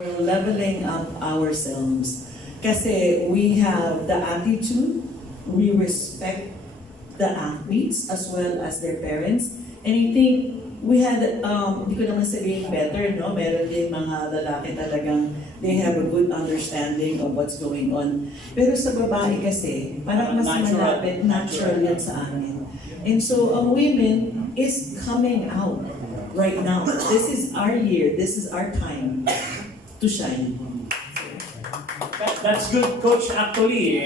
We're leveling up ourselves kasi we have the attitude, we respect the athletes as well as their parents, and I think we had, hindi ko naman sabihin better, no? Meron din mga lalaki talagang they have a good understanding of what's going on. Pero sa babae kasi, parang mas malapit, natural yan sa amin. And so, women is coming out right now. This is our year, this is our time to shine. That's good, Coach. Actually,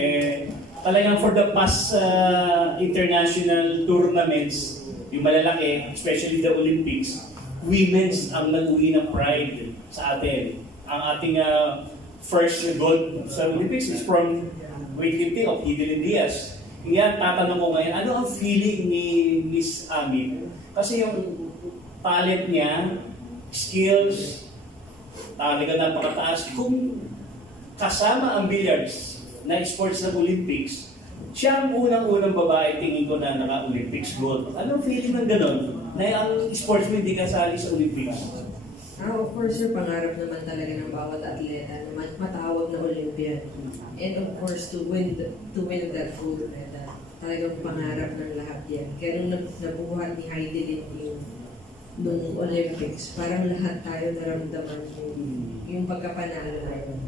talagang for the past international tournaments, yung malalaki, especially the Olympics, women's ang nag-uwi ng pride sa atin. Ang ating first gold sa Olympics is from weightlifting of Evelyn Diaz. Yan, tatanong ko ngayon, ano ang feeling ni Miss Ami? Kasi yung talent niya, skills, talaga napakataas. Kung kasama ang billiards na sports ng Olympics, siya ang unang-unang babae tingin ko na naka-Olympics gold. Anong feeling ng gano'n? Na ang sports mo hindi kasali sa Olympics? Of course, sir, pangarap naman talaga ng bawat atleta na matawag na Olympian. And of course, to win that gold medal. Talagang pangarap ng lahat yan. Kaya nung nabuhat ni Heidi din nung Olympics, parang lahat tayo naramdaman yung pagkapanalo na yun.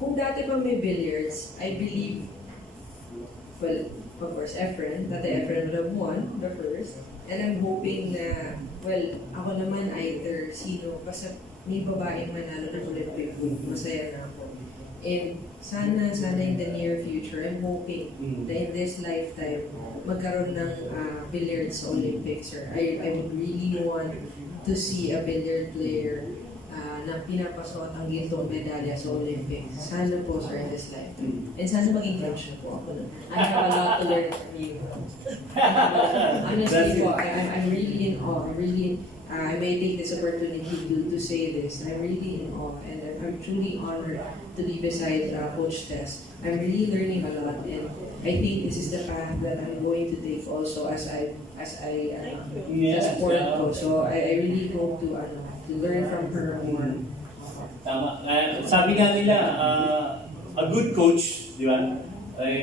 Kung dati pa may billiards, I believe, well, of course, Dati Efren would have won the first. And I'm hoping na, well, ako naman either sino, basta may babaeng manalo ng Olympic gold, masaya na ako. And sana in the near future, I'm hoping na in this lifetime, magkaroon ng billiards sa Olympics. Sir. I would really want to see a billiard player na pinapasuot ang gintong medalya sa Olympics. Sana po, sir, in this lifetime. And sana maging coach po ako na. I have a lot to learn from you. Honestly po, I'm really in awe. I may take this opportunity to say this. I'm really in awe and I'm truly honored to be beside Coach Tess. I'm really learning a lot and I think this is the path that I'm going to take also as I support ko. So I really hope to learn from her more. Tama. Sabi nga nila, a good coach, di ba?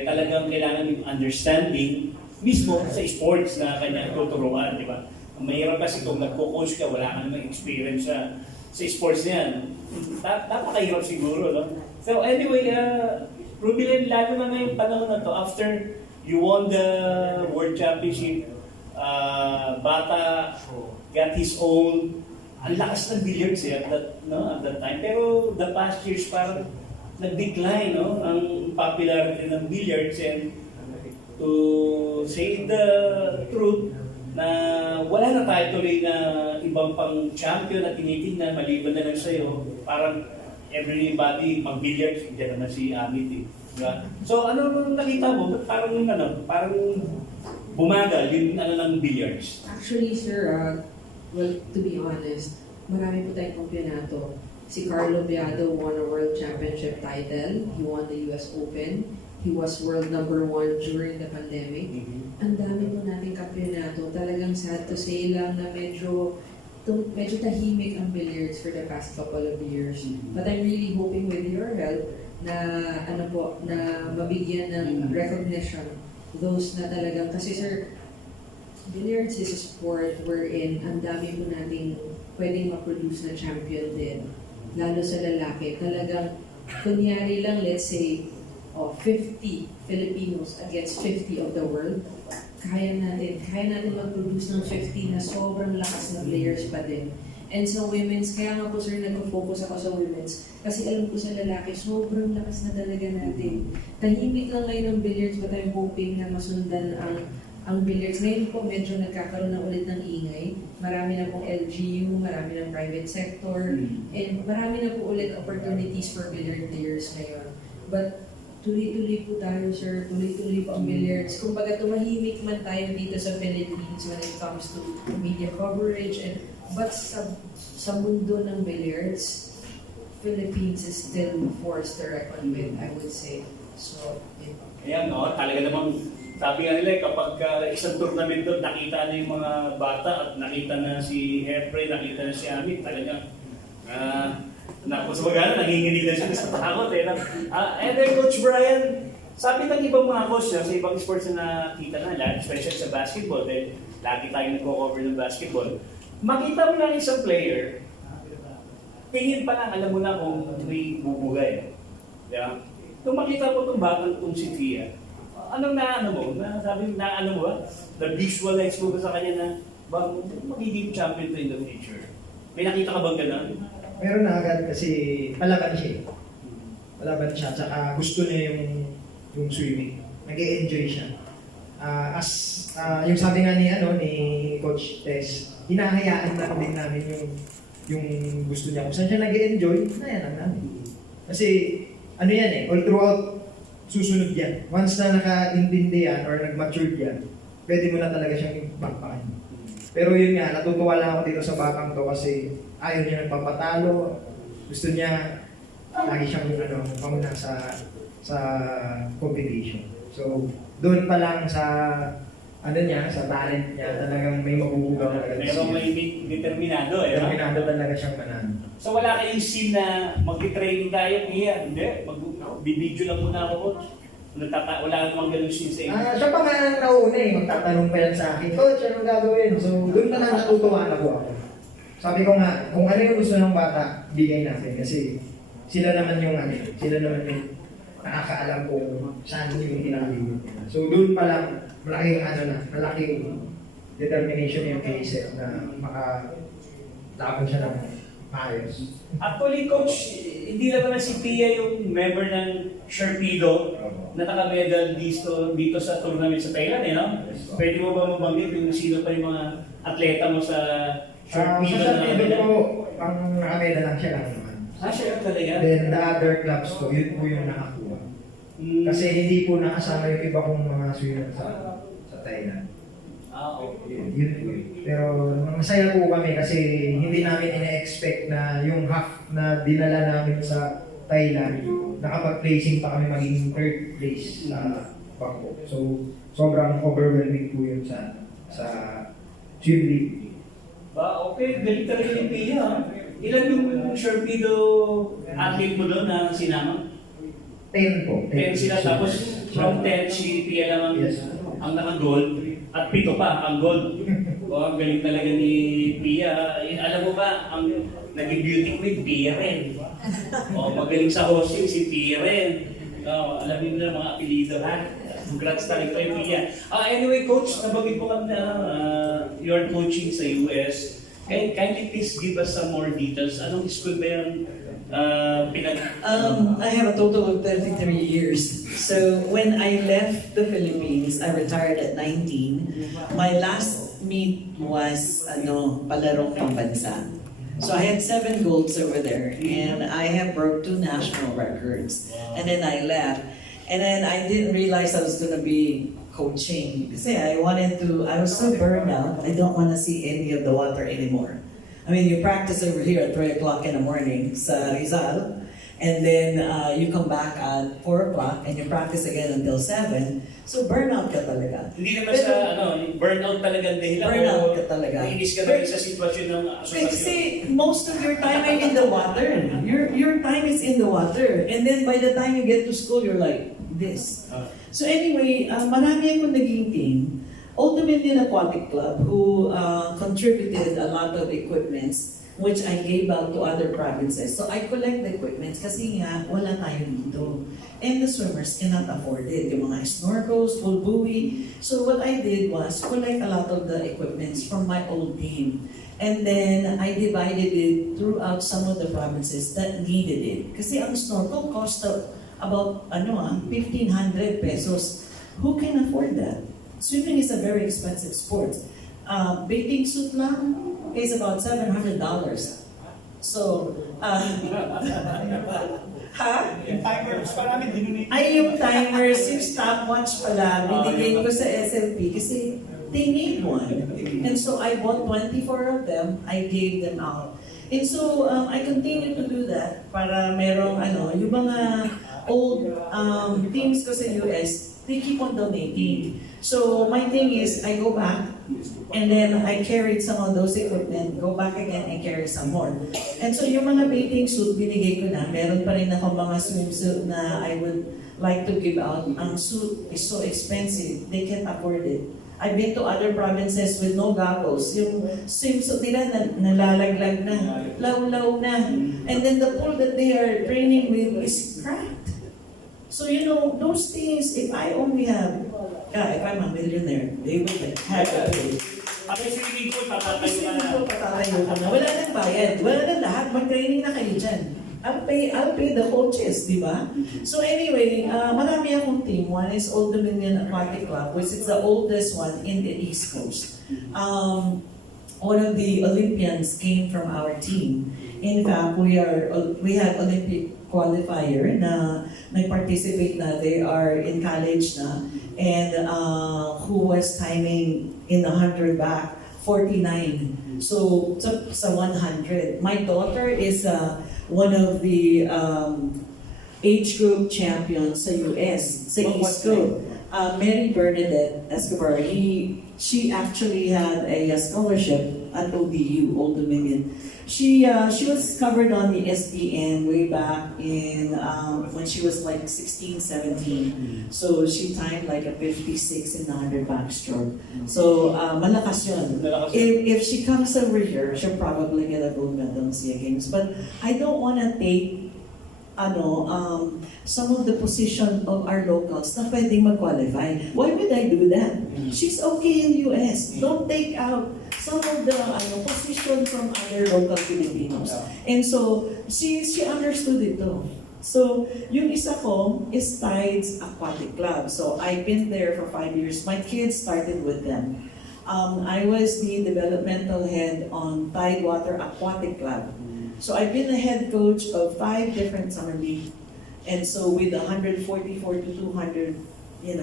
Talagang kailangan yung understanding mismo sa sports na kanya tuturuan, di ba? Mahirap kasi kung nagko-coach ka, wala ka namang experience sa sports niyan. Napakahirap siguro, no? So anyway, Rubilin, lalo na ngayong panahon na to, after you won the World Championship, Bata got his own, ang lakas ng billiards at that time. Pero the past years parang nag-decline, no? Ang popularity ng billiards, and to say the truth, na wala na tayo tuloy na ibang pang champion na tinitingnan maliban na lang sa'yo. Parang everybody mag-billiards, hindi naman si Amit eh. Diba? So ano nakita mo? Parang bumagal yung ng billiards. Actually, sir, well, to be honest, marami po tayong kampyonato. Si Carlo Biado won a World Championship title. He won the US Open. He was world number 1 during the pandemic. Ang dami po nating kampyonato. Talagang sad to say lang na medyo tahimik ang billiards for the past couple of years. But I'm really hoping with your help na na mabigyan ng recognition those na talagang, kasi sir, billiards is a sport wherein ang dami po nating pwedeng ma-produce na champion din. Lalo sa lalaki. Talagang, kunyari lang, let's say, 50 Filipinos against 50 of the world, kaya natin mag-produce ng 50 na sobrang lakas na players pa din. And sa women's, kaya nga po sir, nag-focus ako sa women's, kasi alam ko sa lalaki, sobrang lakas na talaga natin. Tahimik lang ngayon ng billiards, but I'm hoping na masundan ang billiards. Ngayon po, medyo nagkakaroon na ulit ng ingay. Marami na pong LGU, marami ng private sector, and marami na po ulit opportunities for billiard players ngayon. But tuloy-tuloy po tayo, sir. Tuloy-tuloy po ang billiards. Kung baga tumahimik man tayo dito sa Philippines when it comes to media coverage, but sa mundo ng billiards, Philippines is still forced to reckon with, I would say. So, Ayan, no? Talaga namang, sabi nga nila, kapag isang tournament doon, nakita na yung mga bata at nakita na si Hefre, nakita na si Amit, talagang Sa bagay, nanginginig na siya sa takot eh. And then Coach Brian, sabi ng ibang mga coach sa ibang sports na nakita na, especially sa basketball, dahil lagi tayo nagko-cover ng basketball, makita mo lang isang player, tingin pa lang, alam mo na kung may bubugay. Diba? Nung makita mo itong batang kung si Tia, anong naano mo? Sabi mo, naano mo ba? Na-visualize mo ba sa kanya na magiging champion to in the future? May nakita ka bang gano'n? Meron na agad kasi palaban siya. Palaban siya, tsaka gusto niya yung swimming. Nag-e-enjoy siya. Yung sabi nga ni Coach Tess, hinahayaan lang din namin yung gusto niya. Kung saan siya nag-e-enjoy, hinahayaan lang namin. Kasi ano yan all throughout susunod yan. Once na naka-intindi yan or nag-mature yan, pwede mo na talaga siyang bakpakan. Pero yun nga, natutuwa lang ako dito sa batang to kasi ayaw niya nagpapatalo. Gusto niya lagi siyang pamuna sa competition. So, doon pa lang sa sa talent niya, talagang may mabubugaw na Pero may determinado eh. Determinado talaga siyang manalo. So wala kayong scene na mag-training tayo, Pia? Hindi, mag-video lang muna ako, Coach. Wala namang ganun scene sa inyo. Siya pa nga nauna magtatanong pa yan sa akin, Coach, anong gagawin? So, doon pa lang natutuwa na po ako. Sabi ko nga, kung ano yung gusto ng bata, bigay natin. Kasi sila naman yung nakakaalam kung saan yung tinatawid nila. So, doon pa lang, malaking determination yung case na makalaban siya ng maayos. Actually, Coach, hindi lang naman si Pia yung member ng Sharpedo na naka-medal dito sa tournament sa Thailand, no? Pwede mo ba mabanggit yung sino pa yung mga atleta mo sa Sharpedo Sa na Sharpedo naka-medal? po, ang naka-medal lang siya lang naman. Siya talaga? Then the other clubs po, yun po yung nakakuha. Kasi hindi po nakasama yung iba kong mga swimmer sa Thailand. Okay. Yun po. Pero masaya po kami kasi hindi namin ina-expect na yung half na dinala namin sa Thailand, nakapag-placing pa kami maging third place sa Bangkok. So, sobrang overwhelming po yun sa swim league. Okay, galing talaga yung Pia. Ilan yung Sharpedo athlete mo doon na sinama? 10 po. 10 sila, tapos from 10 si Pia lang ang naka-gold at 7 pa ang gold. Ang galing talaga ni Pia. Alam mo ba, ang naging beauty queen, Pia rin. Magaling sa hosting si Pia rin. Alamin mo na mga apelido, ha? Congrats talaga kay Pia. Anyway, Coach, nabanggit mo kami na you're coaching sa US. Kindly please give us some more details. Anong school ba yung I have a total of 33 years. So when I left the Philippines, I retired at 19. My last meet was palarong pambansa. So I had 7 golds over there, and I have broke 2 national records. And then I left, and then I didn't realize I was gonna be coaching kasi I was so burned out. I don't want to see any of the water anymore. I mean, you practice over here at 3 o'clock in the morning sa Rizal, and then you come back at 4 o'clock and you practice again until 7. So burnout ka talaga. Hindi naman burnout talaga dahil burnout ka talaga. Nainis ka na rin sa sitwasyon ng asosasyon. Kasi most of your time are in the water. Your time is in the water. And then by the time you get to school, you're like this. So anyway, marami akong naging team. Ultimately, an aquatic club who contributed a lot of equipments which I gave out to other provinces. So I collect the equipments kasi nga wala tayo dito. And the swimmers cannot afford it. Yung mga snorkels, full buoy. So what I did was collect a lot of the equipments from my old team. And then I divided it throughout some of the provinces that needed it. Kasi ang snorkel cost about 1,500 pesos. Who can afford that? Swimming is a very expensive sport. Bathing suit lang is about $700. So, Yung timers pa namin, dinunay. yung timers, yung stopwatch pala, binigay ko sa SMP kasi they need one. And so I bought 24 of them, I gave them out. And so I continue to do that para merong yung mga old teams ko sa US, they keep on donating. So my thing is, I go back And then I carried some of those equipment, go back again and carry some more. And so yung mga bathing suit, binigay ko na. Meron pa rin ako mga swimsuit na I would like to give out. Ang suit is so expensive, they can't afford it. I've been to other provinces with no goggles. Yung swimsuit nila nalalaglag na, law na. And then the pool that they are training with is cracked. So you know, those things, if I only have, if I'm a millionaire, they will have it. Ako yung swimming pool, Kasi papatayo ka na. patatayo ka na. Wala nang bayad. Wala nang lahat. Mag-training na kayo dyan. I'll pay the coaches, di ba? So anyway, marami akong team. One is Old Dominion Aquatic Club, which is the oldest one in the East Coast. One of the Olympians came from our team. In fact, we had Olympic qualifier na nag-participate na. They are in college na. And who was timing in the 100 back, 49. So sa 100. My daughter is one of the age group champions sa US, sa East Coast. Mary Bernadette Escobar, she actually had a scholarship at ODU, Old Dominion. She was covered on the SBN way back in when she was like 16, 17. So she timed like a 56 in the 100 backstroke. So malakas yun. If she comes over here, she'll probably get a gold medal in SEA Games. But I don't want to take some of the position of our locals na pwedeng mag-qualify. Why would I do that? She's okay in US. Don't take out some of the position from other local Filipinos. And so, she understood it too. So, yung isa ko is Tides Aquatic Club. So, I've been there for 5 years. My kids started with them. I was the developmental head on Tidewater Aquatic Club. So I've been the head coach of 5 different summer leagues, and so with 144 to 200,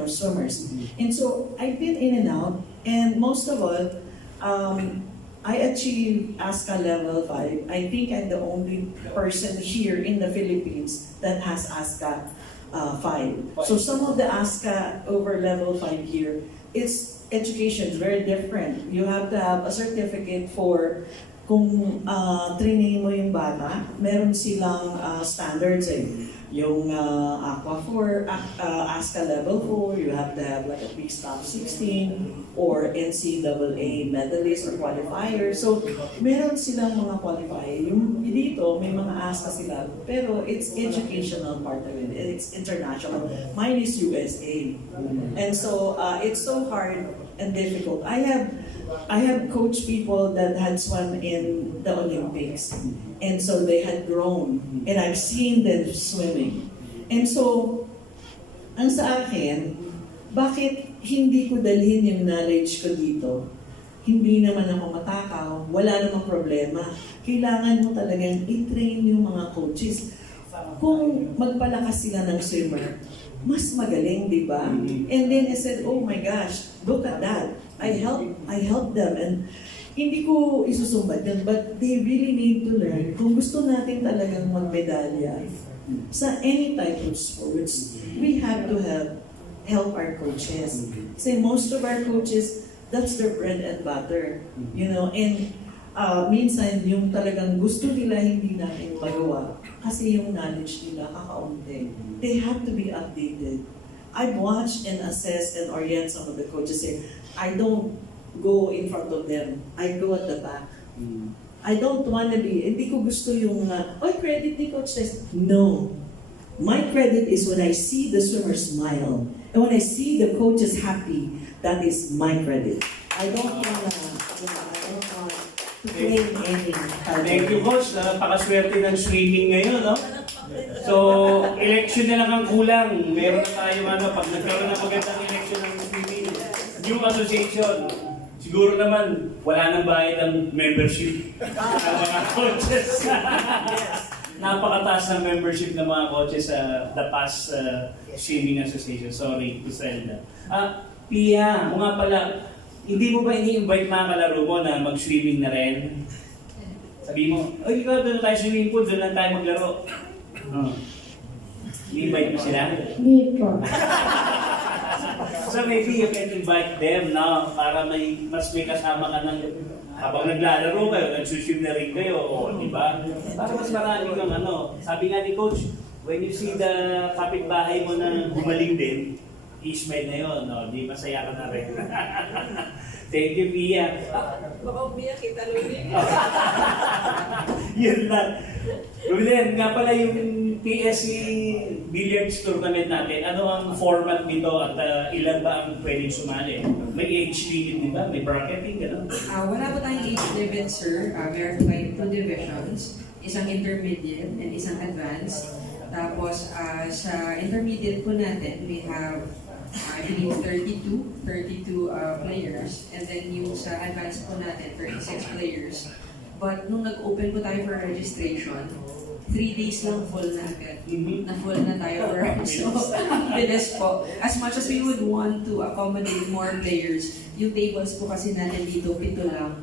swimmers. And so I've been in and out, and most of all, I achieved ASCA level 5. I think I'm the only person here in the Philippines that has ASCA 5. So some of the ASCA over level 5 here, it's education, very different. You have to have a certificate for kung training mo yung bata, meron silang standards Yung Aqua 4, ASCA level 4, you have to have like at least top 16 or NCAA medalist or qualifier. So, meron silang mga qualifier. Yung dito, may mga ASCA sila, pero it's educational part of it. It's international. Mine is USA. And so, it's so hard and difficult. I have coached people that had swum in the Olympics. And so they had grown. And I've seen them swimming. And so, ang sa akin, bakit hindi ko dalhin yung knowledge ko dito? Hindi naman ako matakaw, wala namang problema. Kailangan mo talagang i-train yung mga coaches. Kung magpalakas sila ng swimmer, mas magaling, di ba? And then I said, oh my gosh, look at that. I help them, and hindi ko isusumbat yun, but they really need to learn. Kung gusto natin talagang magmedalya sa any type of sports, we have to help our coaches. Kasi most of our coaches, that's their bread and butter. And minsan yung talagang gusto nila hindi natin magawa kasi yung knowledge nila kakaunti. They have to be updated. I've watched and assessed and orient some of the coaches here. I don't go in front of them. I go at the back. I don't want to be, hindi ko gusto yung, credit ni Coach Tess. No. My credit is when I see the swimmer smile. And when I see the coaches happy, that is my credit. I don't want to claim any. Thank you, Coach. Napakaswerte ng swimming ngayon, no? So, election na lang ang kulang. Meron na tayo, pag nagkaroon ng magandang election ng swimming, new association, siguro naman, wala nang bayad ng membership ng mga coaches. Napakataas ng membership ng mga coaches sa the past swimming association. Sorry to tell that. Pia, nga pala, hindi mo ba ini-invite mga kalaro mo na mag-swimming na rin? Sabi mo, ikaw, doon tayo swimming pool, doon lang tayo maglaro. I-invite mo sila? Hindi po. So maybe you can invite them now para mas may kasama ka ng habang naglalaro kayo, nagsuswim na rin kayo, di ba? Para mas marami kang Sabi nga ni Coach, when you see the kapitbahay mo na gumaling din, i-smile na yun, di masaya ka na rin. Thank you, Pia. Baka umiyak kita, Luli. Yun lang. Ruben, nga pala yung PSC Billiards Tournament natin, ano ang format nito at ilan ba ang pwedeng sumali? May age limit, di ba? May bracketing, gano'n? Wala po tayong age limit, sir. Meron po tayong 2 divisions. Isang intermediate and isang advanced. Tapos, sa intermediate po natin, we have I believe 32 players, and then yung sa advanced po natin, 36 players. But nung nag-open po tayo for registration, 3 days lang full na agad. Na full na tayo for so, ang bilis po. As much as we would want to accommodate more players, yung tables po kasi natin dito, 7 lang.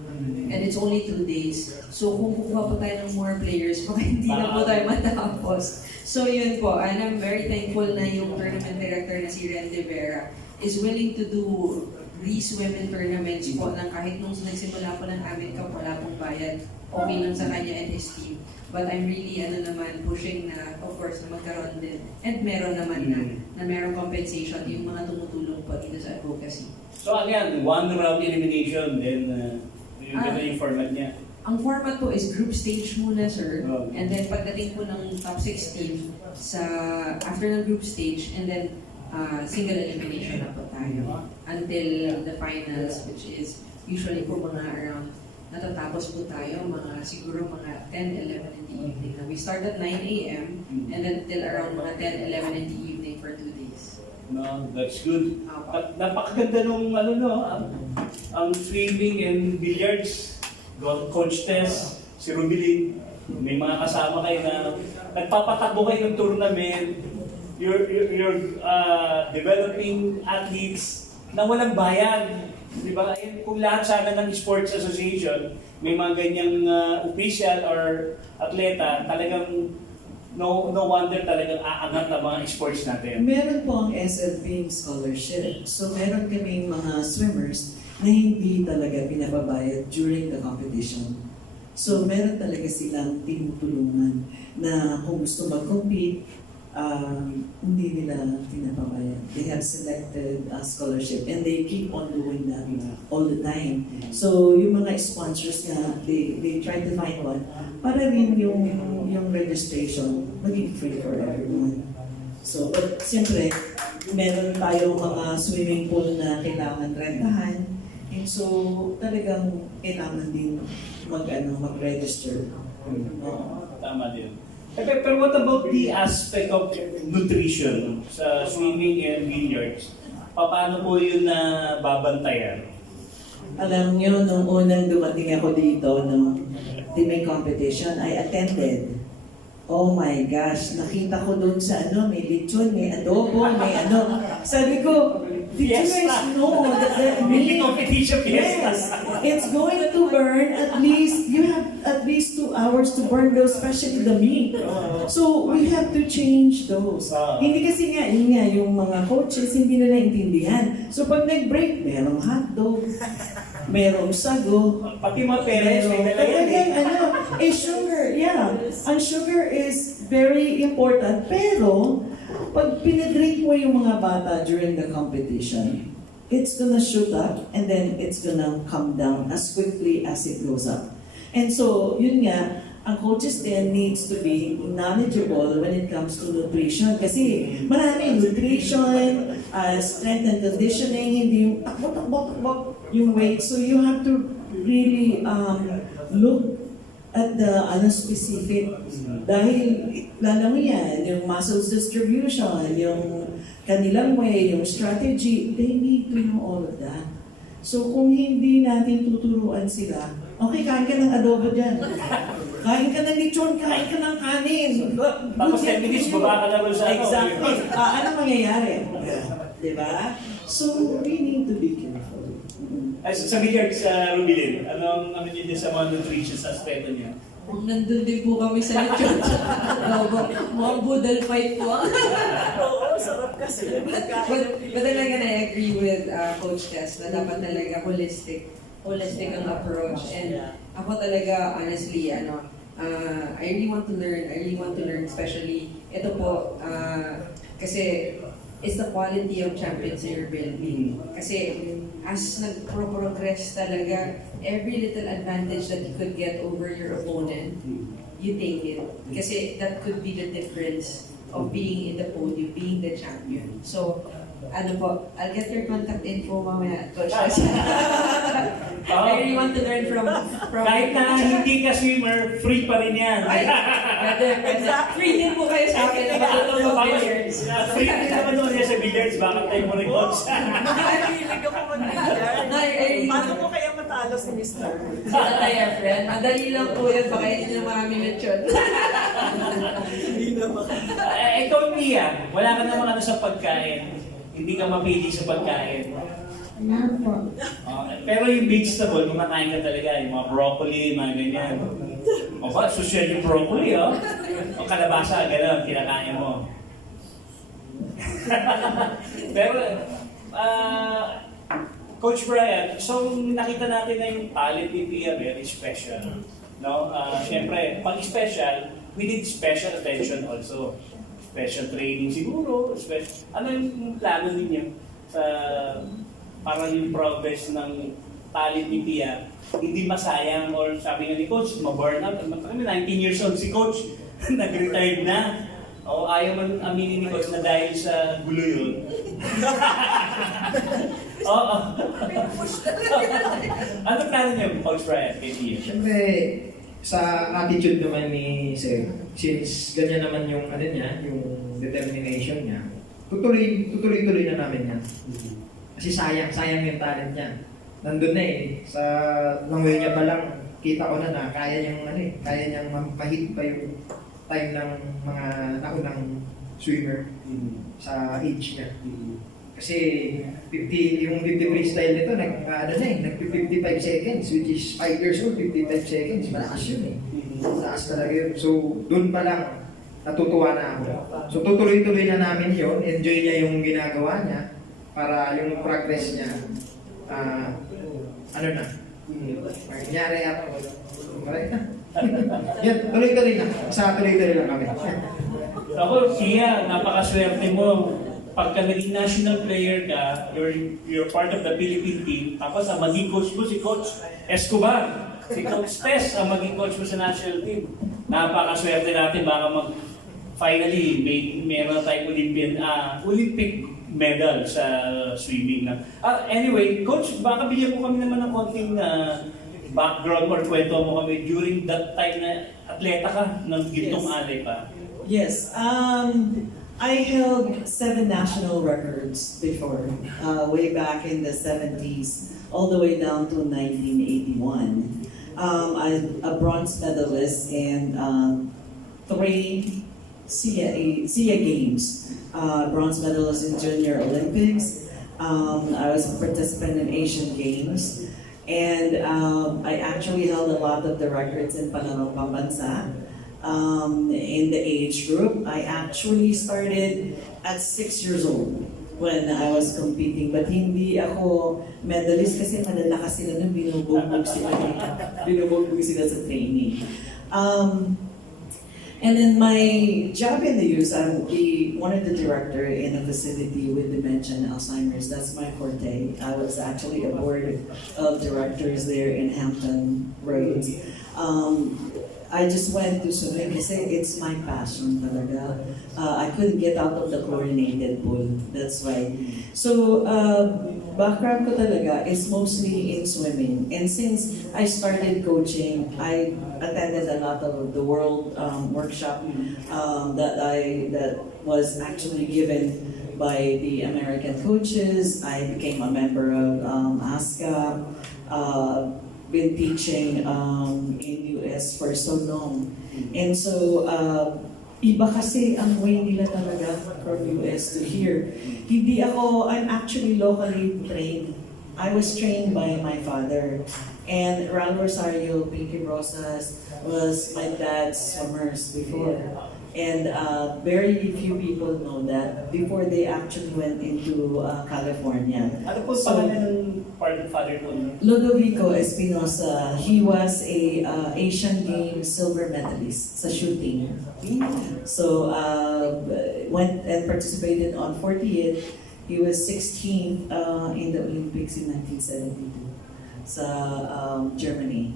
And it's only 2 days. So kung kukuha po tayo ng more players, baka hindi na po tayo matapos. So yun po, and I'm very thankful na yung tournament director na si Ren De Vera is willing to do these women tournaments po nang kahit nung nagsimula po ng amin cup, wala pong bayad. Okay lang sa kanya and his team. But I'm really pushing na, of course, na magkaroon din. And meron naman na meron compensation yung mga tumutulong po dito sa advocacy. So ano yan, 1 round elimination, then yung format niya? Ang format po is group stage muna, sir. Oh. And then pagdating po ng top 16 after ng group stage, and then single elimination na po tayo until the finals, which is usually po mga around, natatapos po tayo siguro mga 10, 11 in the evening. We start at 9 a.m. and then till around mga 10, 11 in the evening for 2 days. No, that's good. At napakaganda nung ang swimming and billiards. Coach Tess, si Rubilin, may mga kasama kayo na nagpapatakbo kayo ng tournament, you're developing athletes na walang bayad. Di ba? Kung lahat sana ng sports association, may mga ganyang official or atleta, talagang no wonder talagang aangat ang mga sports natin. Meron po ang SLP scholarship. So meron kaming mga swimmers na hindi talaga pinababayad during the competition. So meron talaga silang tinutulungan na kung gusto mag-compete, hindi nila pinababayad. They have selected a scholarship and they keep on doing that all the time. So yung mga sponsors nga, they try to find one para rin yung registration maging free for everyone. So, but siyempre, meron tayong mga swimming pool na kailangan rentahan. And so, talagang kailangan din mag-register. Tama din. Pero what about the aspect of nutrition sa swimming and billiards? Paano po yun na babantayan? Alam nyo, nung unang dumating ako dito, nung teaming competition, I attended. Oh my gosh, nakita ko doon sa may lechon, may adobo, may Sabi ko, did you guys know that the Hindi competition fiestas. It's going to burn you have at least 2 hours to burn those, especially the meat. So we have to change those. Hindi kasi yun nga, yung mga coaches, hindi nila intindihan. So pag nag-break, merong hotdog, merong sago, Pati mga parents, may talaga sugar, yeah. Ang sugar is very important, pero pag pinadrink mo yung mga bata during the competition, it's gonna shoot up and then it's gonna come down as quickly as it goes up. And so, yun nga, ang coaches then needs to be knowledgeable when it comes to nutrition. Kasi maraming nutrition, strength and conditioning, hindi yung takbo yung weight. So you have to really look at the specific. Dahil lalo yan, yung muscles distribution, yung kanilang way, yung strategy, they need to know all of that. So kung hindi natin tuturuan sila, okay, kain ka ng adobo dyan. Kain ka ng lechon, kain ka ng kanin. Tapos 10 minutes, baba ka na rin sa Exactly. Ano mangyayari? Diba? So we need to be careful. Ay, sa billiards, Rubilin, ano niyo din sa mga nutrition sa aspeto niya? Nandun din po kami sa lechon. Mga budal fight po. Oo, sarap kasi. But talaga na-agree with Coach Tess na dapat talaga holistic ang approach. And ako talaga, honestly, I really want to learn, especially, ito po, kasi it's the quality of champions you're building. Kasi as nag-progress talaga, every little advantage that you could get over your opponent, you take it. Kasi that could be the difference of being in the podium, being the champion. So, I'll get your contact info mamaya, Coach. I really want to learn from Kahit na hindi ka swimmer, free pa rin yan. Free din po kayo sa akin. Matutulog billiards. Free din naman doon yan sa billiards. Bakit tayo mo rin, Coach? Nahilig ako mag-billiard. Paano ko kaya matalo si Mr.? Si Tatay Efren. Madali lang po yun. Baka hindi na marami lechon. Hindi naman. Ikaw, Mia, wala ka namang sa pagkain. Hindi ka mapili sa pagkain. Pero yung vegetable, kumakain ka talaga. Yung mga broccoli, mga ganyan. O ba, social yung broccoli, oh. O kalabasa, gano'n, kinakain mo. Pero, Coach Brian, so nakita natin na yung talent ni Pia very special. No? Siyempre, pag special, we need special attention also. Special training siguro. Ano yung plano ninyo sa para yung progress ng talent ni Pia hindi masayang or sabi nga ni Coach, ma-burn out. Kami 19 years old si Coach, nag-retired na. O ayaw man aminin ni Coach na dahil sa gulo yun. Oo. Ano plano niyo, Coach Brian, kay Pia? Siyempre, sa attitude naman ni Sir, since ganyan naman yung ano niya, yung determination niya, tutuloy na namin yan. Kasi sayang yung talent niya. Nandun na eh, sa langoy niya pa lang, kita ko na kaya niyang mampahit pa yung time ng mga naunang swimmer sa age niya. Kasi yung 50 freestyle nito, nag-55 seconds, which is 5 years old, 55 seconds, malakas yun eh. Malakas talaga yun. So, doon pa lang, natutuwa na ako. So, tutuloy-tuloy na namin yun, enjoy niya yung ginagawa niya, para yung progress niya, nangyari ako. Correct na. Yan, tuloy-tuloy na. Sa tuloy-tuloy lang kami. Ako, Pia, napakaswerte mo. Pagka naging national player ka, you're part of the Philippine team, tapos ang maging coach mo si Coach Escobar, si Coach Tess ang maging coach mo sa national team. Napakaswerte natin, baka finally, meron tayong Olympic medal sa swimming na. Anyway, Coach, baka bigyan mo kami naman ng konting background or kwento mo kami during that time na atleta ka ng gintong alay pa. Yes. I held 7 national records before, way back in the 70s, all the way down to 1981. I'm a bronze medalist in 3 SIA Games, bronze medalist in Junior Olympics. I was a participant in Asian Games, and I actually held a lot of the records in Panarong Pambansa. In the age group, I actually started at 6 years old when I was competing. But hindi ako medalist kasi malalakas sila nung binubugbog sila sa training. And then my job in the US, I'm one of the director in a facility with dementia and Alzheimer's. That's my forte. I was actually a board of directors there in Hampton Roads. I just went to swimming kasi it's my passion talaga. I couldn't get out of the chlorinated pool. That's why. So, background ko talaga is mostly in swimming. And since I started coaching, I attended a lot of the world workshop that was actually given by the American coaches. I became a member of ASCA. Been teaching in US for so long. And so, iba kasi ang way nila talaga from US to here. I'm actually locally trained. I was trained by my father. And Ral Rosario, Pinky Rosas was my dad's summers before. And very few people know that before they actually went into California. Ano po pangalan ng father ko? Ludovico Espinosa, he was a Asian Games silver medalist sa shooting. So went and participated on 40th. He was 16th in the Olympics in 1972 sa Germany.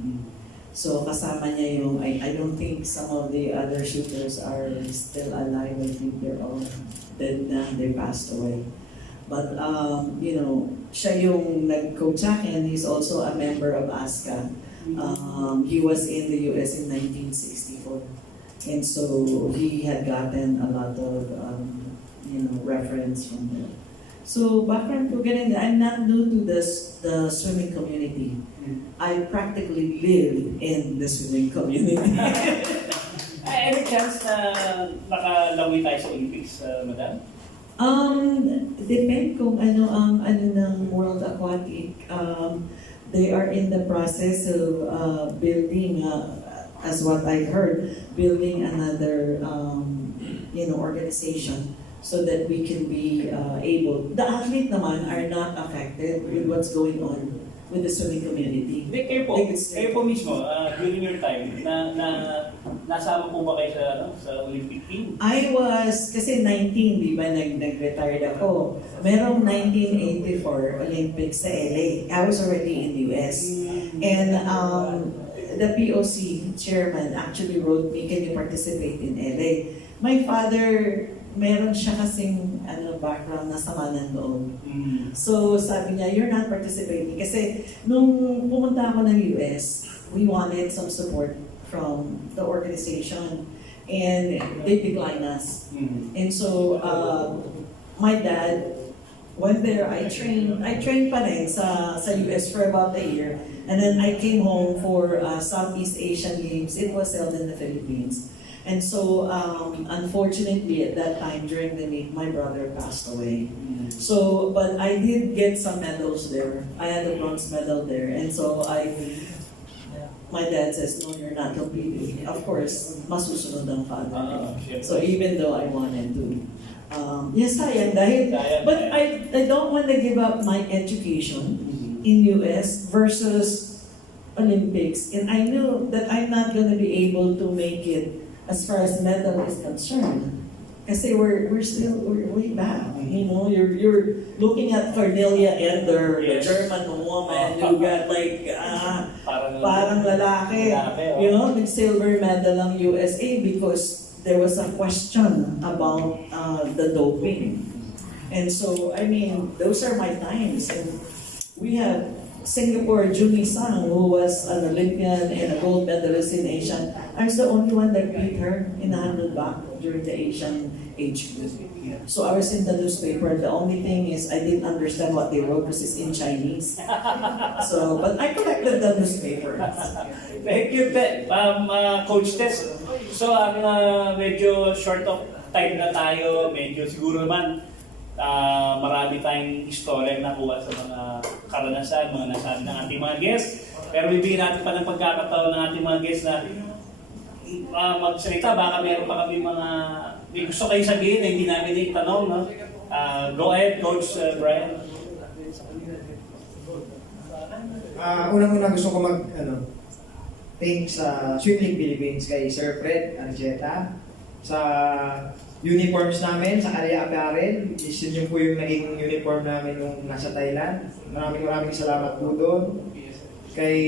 So kasama niya yung, I don't think some of the other shooters are still alive. I think they're all dead na, they passed away. But you know, siya yung nag-coach sa akin. He's also a member of ASCA. He was in the US in 1964. And so he had gotten a lot of you know, reference from there. So background ko ganun, I'm not new to the swimming community. I practically live in the swimming community. Any chance na makalawi tayo sa Olympics, madam? Depend kung ano ang ng World Aquatic. They are in the process of building, as what I heard, building another you know, organization so that we can be able. The athlete naman are not affected with what's going on with the swimming community. Kayo po mismo, during your time, nasama po ba kayo sa Olympic team? I was, kasi 19, di ba, nag-retired ako. Merong 1984 Olympics sa LA. I was already in the US. And the POC chairman actually wrote me, can you participate in LA? My father, meron siya kasing background na sama ng loob. So sabi niya, you're not participating. Kasi nung pumunta ako ng US, we wanted some support from the organization. And they declined us. And so my dad went there. I trained pa rin sa US for about a year. And then I came home for Southeast Asian Games. It was held in the Philippines. And so, unfortunately, at that time during the meet, my brother passed away. So, but I did get some medals there. I had a bronze medal there. And so, my dad says, no, you're not competing. Of course, masusunod ang father. So, even though I wanted to. Yes, sayang dahil. But I don't want to give up my education in US versus Olympics. And I knew that I'm not going to be able to make it as far as medal is concerned. Kasi we're way back. You know, you're looking at Cornelia Ender, the German woman who got like parang lalaki. You know, with silver medal ang USA because there was a question about the doping. And so, I mean, those are my times. And we have Singapore, Juni Sang, who was an Olympian and a gold medalist in Asia. I was the only one that beat her in 100 back during the Asian age group. So I was in the newspaper. The only thing is I didn't understand what they wrote because it's in Chinese. So, but I collected the newspaper. Thank you, Coach Tess. So, medyo short of time na tayo. Medyo siguro naman marami tayong istorya na nakuha sa mga karanasan, mga nasabi ng ating mga guests. Pero bibigyan natin pa ng pagkakataon ng ating mga guests na magsalita. Baka meron pa kami may gusto kayo sabihin na hindi namin itanong. No? Go ahead, Coach Brian. Unang-una gusto ko thank sa Swimming Philippines kay Sir Fred Arjeta sa uniforms namin sa Karya Apparel. Yun po yung naging uniform namin nung nasa Thailand. Maraming salamat po doon. Kay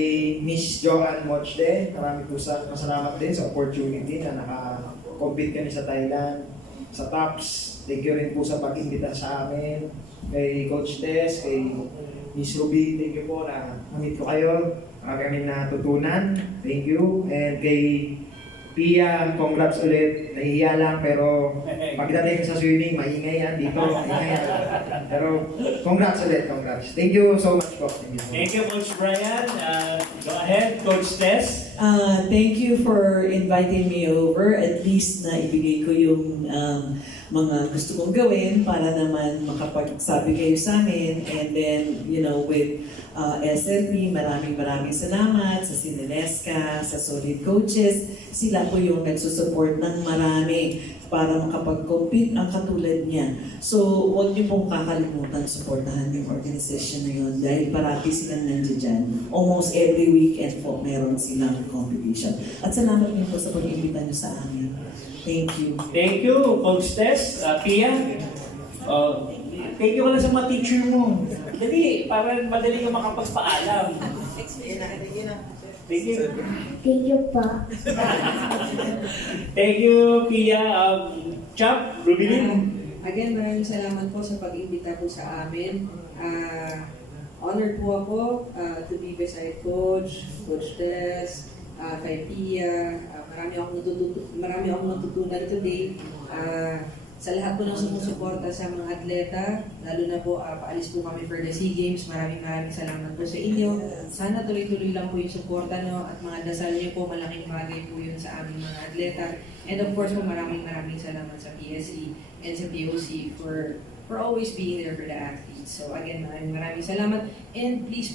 Miss Joanne Mochde, maraming po masalamat din sa opportunity na naka-compete kami sa Thailand. Sa TOPS, thank you rin po sa pag-imbita sa amin. Kay Coach Tess, kay Miss Ruby, thank you po na namit ko kayo. Kami natutunan. Thank you. And kay Pia, congrats ulit. Nahihiya lang pero pagdating sa swimming, maingay yan dito. Maingay yan. Pero congrats ulit, congrats. Thank you so much po. Thank you, Coach Brian. Go ahead, Coach Tess. Thank you for inviting me over. At least na ibigay ko yung mga gusto kong gawin para naman makapagsabi kayo sa amin. And then, with SLP, maraming salamat sa Sinenesca, sa Solid Coaches. Sila po yung nagsusupport ng marami para makapag-compete ang katulad niya. So, huwag niyo pong kakalimutan supportahan yung organization na yun dahil parati silang nandiyan dyan. Almost every weekend po meron silang competition. At salamat niyo po sa pag-imbita niyo sa amin. Thank you. Thank you, Coach Tess, Pia. Thank you ka lang sa mga teacher mo. Dali, para madali ka makapagpaalam. Thank you. Thank you pa. Thank you, Pia. Chap, Rubilin. Again, maraming salamat po sa pag-imbita po sa amin. Honored po ako to be beside Coach Tess, kay Pia. Marami akong natutunan today. Sa lahat po ng sumusuporta sa mga atleta, lalo na po paalis po kami for the SEA Games. Maraming salamat po sa inyo. Sana tuloy-tuloy lang po yung suporta at mga dasal niyo po, malaking bagay po yun sa aming mga atleta. And of course po, maraming salamat sa PSC and sa POC for always being there for the athletes. So again, maraming salamat. And please,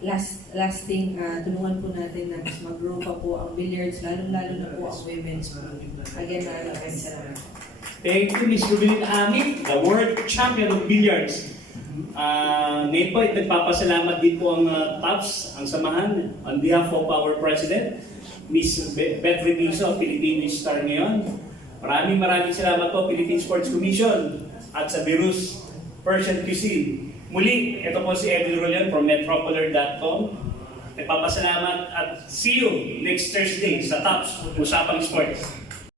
last thing, tulungan po natin na mas mag-grow pa po ang billiards, lalo na po ang women's po. Again, maraming salamat. Thank you, Ms. Rubilin Ami, the world champion of billiards. Ngayon po, nagpapasalamat din po ang TAPS, ang samahan, on behalf of our President, Ms. Beth Reviso, Philippine Star ngayon. Maraming salamat po, Philippine Sports Commission, at sa Virus Persian Cuisine. Muli, ito po si Edwin Rolyan from metropolar.com. Nagpapasalamat at see you next Thursday sa TAPS, Usapang Sports.